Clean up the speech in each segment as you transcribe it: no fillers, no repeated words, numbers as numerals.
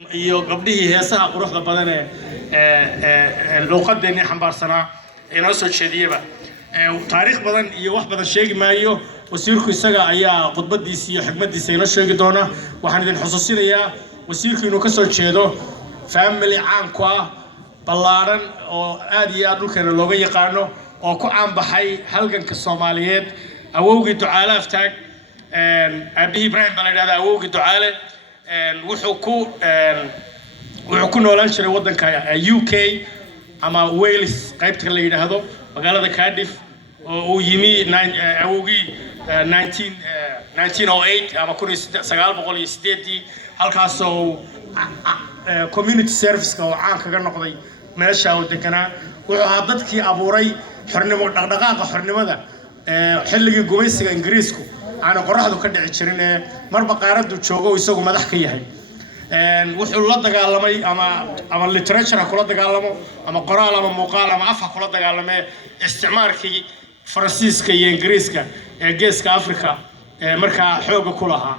iyo gabdhihii heesaha quruxda badan ee luqadeena xambaarsanaa inoo soo jeediyaba taariikh badan iyo wax badan sheegi maayo wasiirku isaga ayaa khudbadiisa iyo xigmadiisa inoo sheegi doona waxaan idin xusuusinayaa wasiirku inuu ka soo jeedo family caan ku ah ballaaran oo aad iyo aad dhulkeena looga yaqaano oo ku caan baxay halganka Soomaaliyeed awowgii Ducaale Aftaag aabihii Ibrahim baa la yiraahdaa awowgii Ducaale wuxuu ku noolaan jiray wadanka UK ama Wales qaybta la yiraahdo magaalada Cardiff oo uu yimi awowgii 1908 ama 1908 halkaas oo community service oo caan kaga noqday meesha uu deganaa wuxuu ahaa dadkii abuuray xornimo dhaqdhaqaaqa xornimada xilligii gumaysiga Ingiriisku aan qorraxdu ka dhici jirin marba qaaradu joogo isagu madax ka yahay wuxuu la dagaalamay ama literature kula dagaalamo ama qoraal ama muuqaal ama af kula dagaalamay isticmaalkii Faransiiska iyo Ingiriiska ee geeska Afrika marka xoog ku lahaa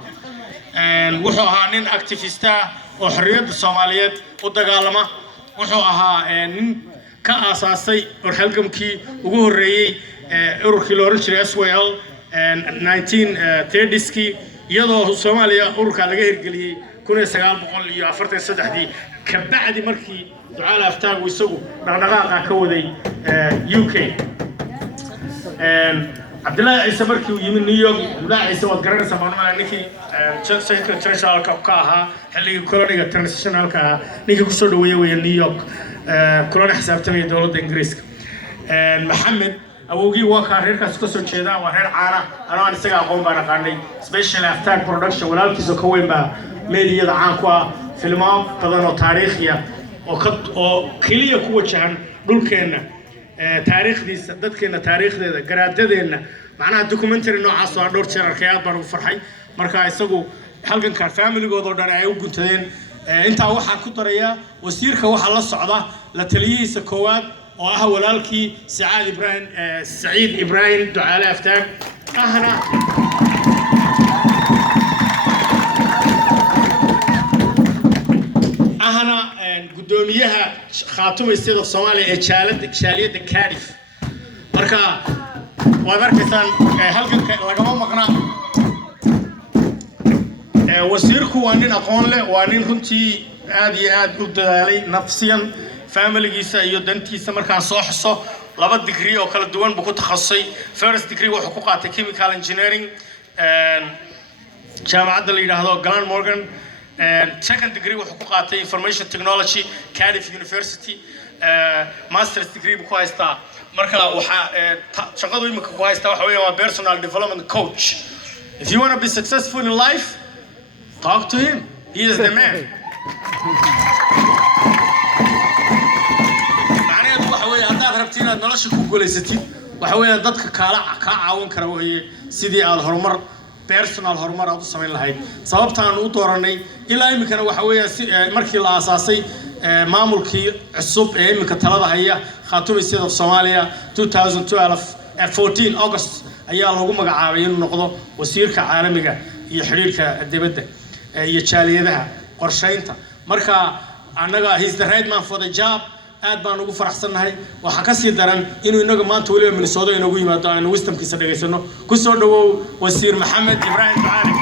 wuxuu ahaa nin activist ah oo xorriyadda Soomaaliyeed u dagaalama wuxuu ahaa nin ka aasaasay halgamkii ugu horeeyay ururkii loo oran jiray SYL 1930s iyadoo Soomaaliya ururka laga hirgeliyay 1943 ka bacdi markii Ducaale Aftaag isagu dhaqdhaqaaqa ka waday UK Abdullahi Ciise markii uu yimi New York Abdullahi Ciise wad garanaysaa maamulka ninkii Secretary ka ahaa xilligii coloniga transitionalka ninkii ku soo dhaweeyay New York colony xisaabtamay dawladda Ingiriiska Maxamed awowgii waa ka reerkaas ka soo jeeda waa reer caana aan isaga aqoon baan aqaanay special Aftaag production walaalkiisa ka weyn baa meediyada caan ku ah filmo badan oo taariikhi ah oo kaliya ku wajahan dhulkeena taariikhdiisa dadkeena taariikhdeeda garaadadeena macnaha documentary noocaas oo dhowr jeer arkayaad baan ugu farxay marka isagu halganka family-gooda oo dhan ay u guntadeen inta waxaan ku darayaa wasiirka waxa la socda la taliyihiisa koowaad oo ah walaalkii Saciid Ibrahim Ducaale Aftaag ahna gudoomiyaha khaatumaysteeda Soomaaliya ee jaaliyadda Cardiff marka waad arkaysaan halganka lagama maqna wasiirku waa nin aqoon leh waa nin runtii aad iyo aad u dadaalay nafsiyan family-giisa iyo dantiisa markaan soo xuso laba degree oo kala duwan buu ku takhasusay first degree wuxuu ku qaatay chemical engineering jaamacadda la yiraahdo Glenmorgan second degree wuxuu ku qaatay information technology Cardiff University master's degree buu ku haystaa marka waxa shaqadu imika ku haystaa waxa weeye waa personal development coach if you want to be successful in life talk to him he is the man inaad nolosha ku guuleysatid waxa weeyaan dadka ka caawin kara weeye sidii aad horumar personal horumar aad u sameyn lahayd sababtaan u dooranay ilaa imikana waxa weeyaan markii la aasaasay maamulkii cusub ee imika talada haya Khaatumaysteeda Soomaaliya 2014 August ayaa lagu magacaabay inuu noqdo wasiirka caalamiga iyo xiriirka dibadda iyo jaaliyadaha qorsheynta marka anaga he's the right man for the job aad baan ugu faraxsanahay waxa ka sii daran inuu inaga maanta waliba Minnesota inoogu yimaado aan wisdomkiisa dhageysano ku soo dhawow wasiir Maxamed Ibrahim Ducaale